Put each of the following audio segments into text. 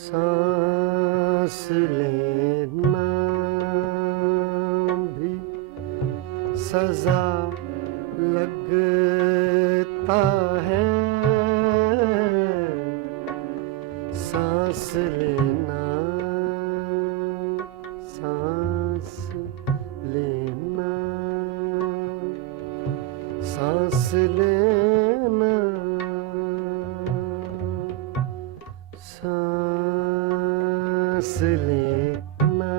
सांस लेना भी सजा लगता है, सांस लेना, सांस लेना, सांस लेना, सांस लेना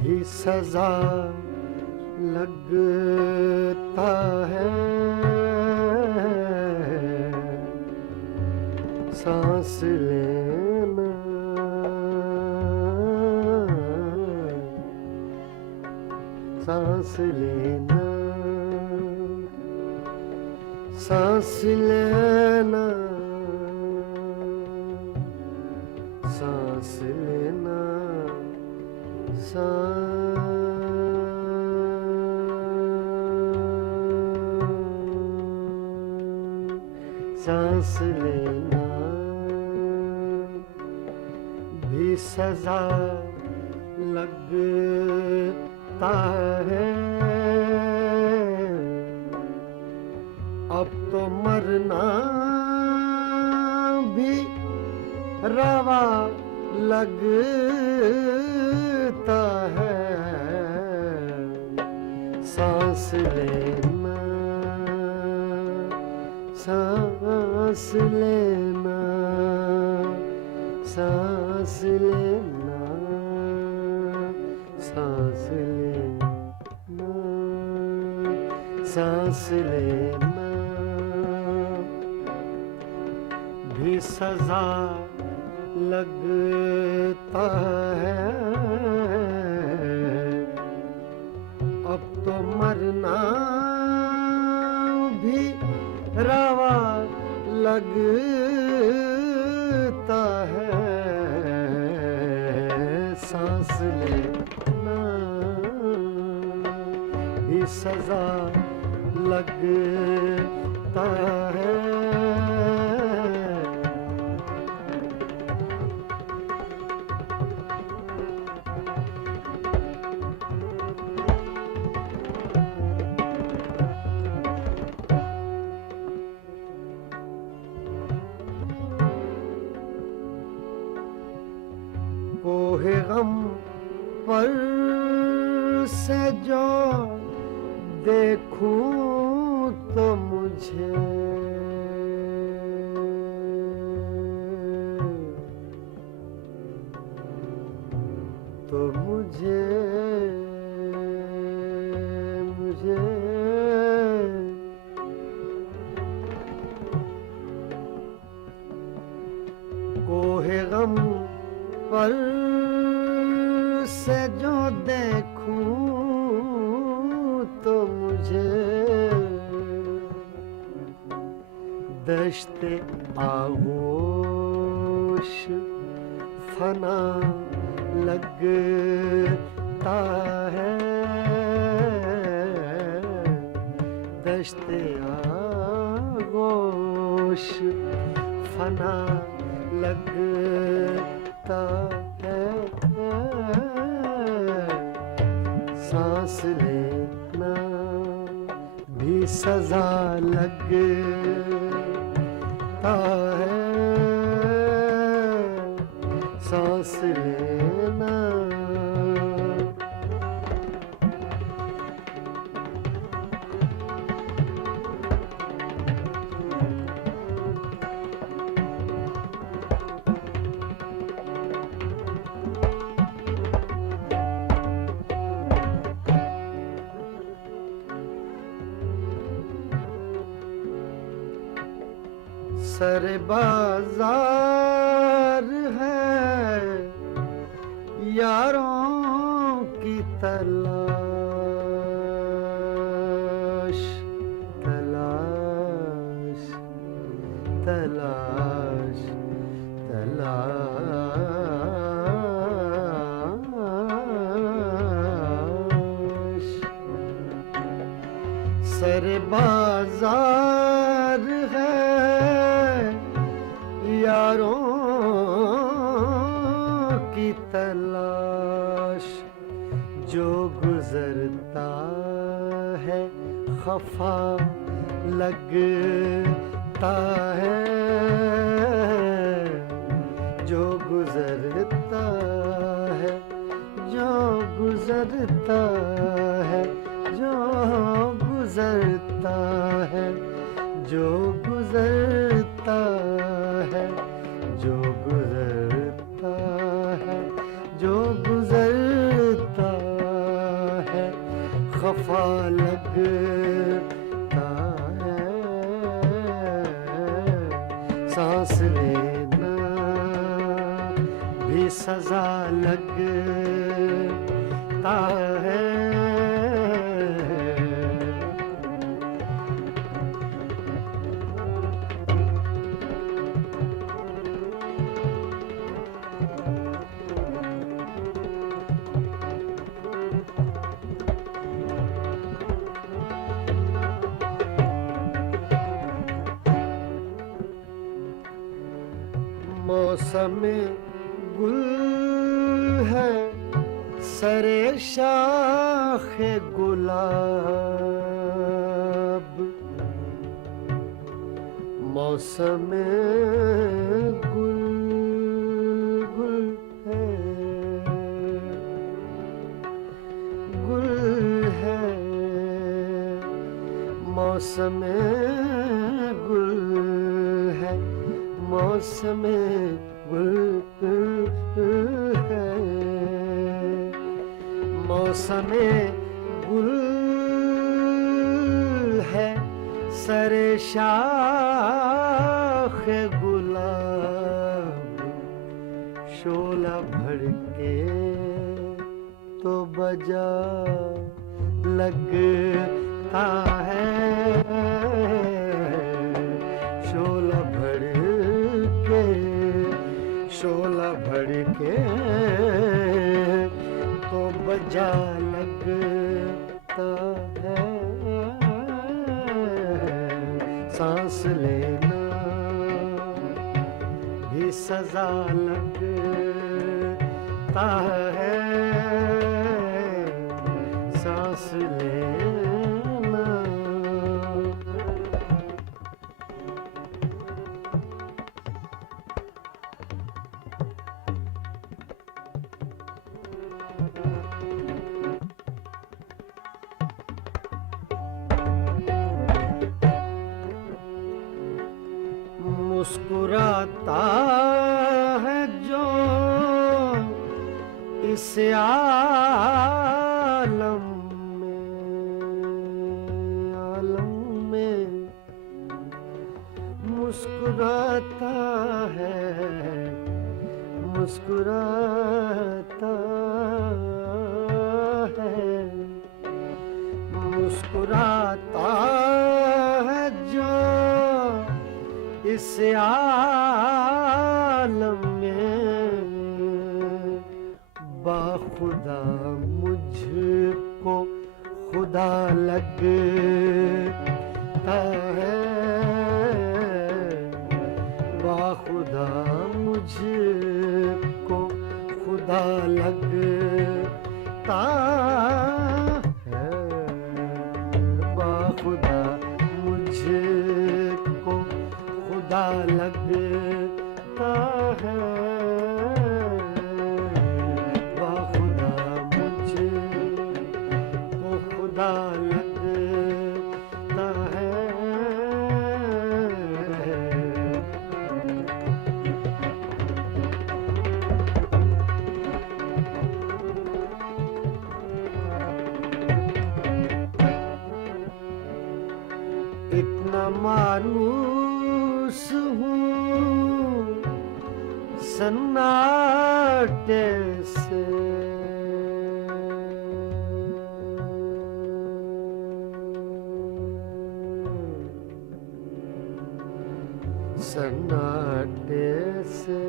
भी सजा लगता है, सांस लेना, सांस लेना, सांस लेना, सांस लेना, सांस लेना भी सजा लगता है, अब तो मरना भी रवा लगता है, सांस लेना, सांस लेना, सांस लेना, सांस लेना, सांस लेना भी सजा लगता है, अब तो मरना भी रवा लगता है, सांस लेना भी सजा लगता है, कोहे गम पर से जो देखूं तो मुझे कोहे गम पर से जो देखूं तो मुझे दश्ते आगोश फना लगता है, दश्ते आगोश फना लगता है, सांस लेना भी सजा लगता है, सांस लेना, सर बाजार है यारों की तलाश, तलाश, तलाश, तलाश। सर बाजार है यारों की तलाश, जो गुजरता है खफा लगता है, जो गुजरता है, जो गुजरता है, जो गुजरता है, जो गुजरता है, जो गुजरता है, जो गुजरता है, खफा लगता है। सांस लेना भी सजा लगता है। मौसम गुल है सरे शाखे गुलाब, मौसम गुल गुल है, गुल है, मौसम गुल है, मौसम गुल है, मौसम गुल है सरे शाख गुलाब, शोला भड़के तो बजा लगता है, शोला भड़के, शोला भड़के तो बजा लगता है। सांस लेना भी सजा लगता है। सांस लेना मुस्कुराता है जो इस आलम में मुस्कुराता है, मुस्कुराता है, मुस्कुराता है जो इस आलम में, बाखुदा मुझको खुदा लगता है, बाखुदा मुझको खुदा लगता है, बाखुदा मुझको खुदा लगता है, बाखुदा मुझको खुदा लगता है। इतना मानूस हूँ सन्नाटे से सन्नाटे से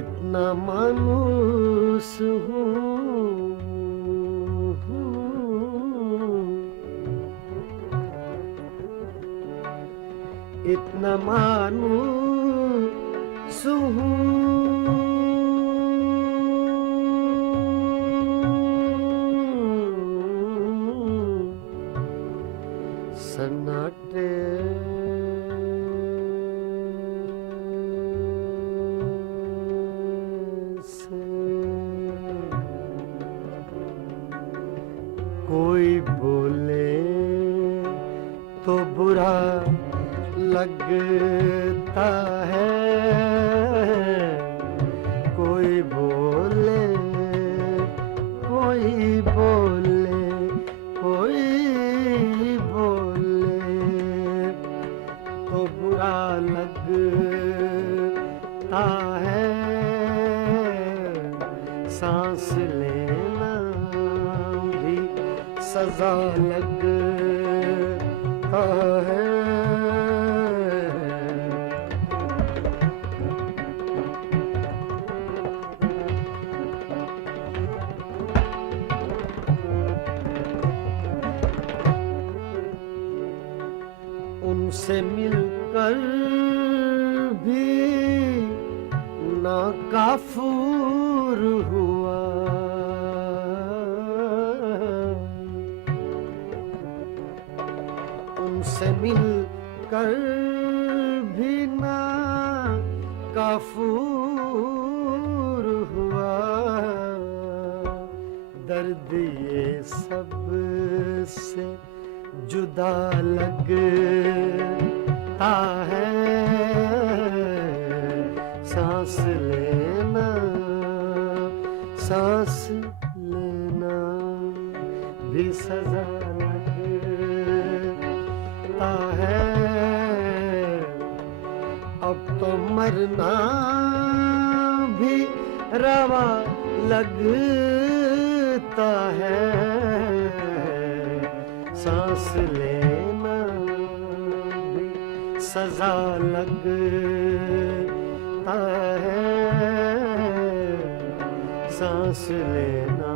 इतना मायूस हूँ, इतना मायूस हूँ, सन्नाटे से कोई बोले तो बुरा लगता है, कोई बोले कोई बोले कोई बोले तो बुरा लगता है, सांस लेना भी सजा लगता है। उनसे मिलकर भी नाकाफूर हुआ, उनसे मिलकर भी नाकाफूर हुआ, दर्द ये सब से जुदा लगता है, सांस लेना भी सजा लगता है। अब तो मरना भी रवा लगता है, सांस लेना भी सजा लगता है, सांस लेना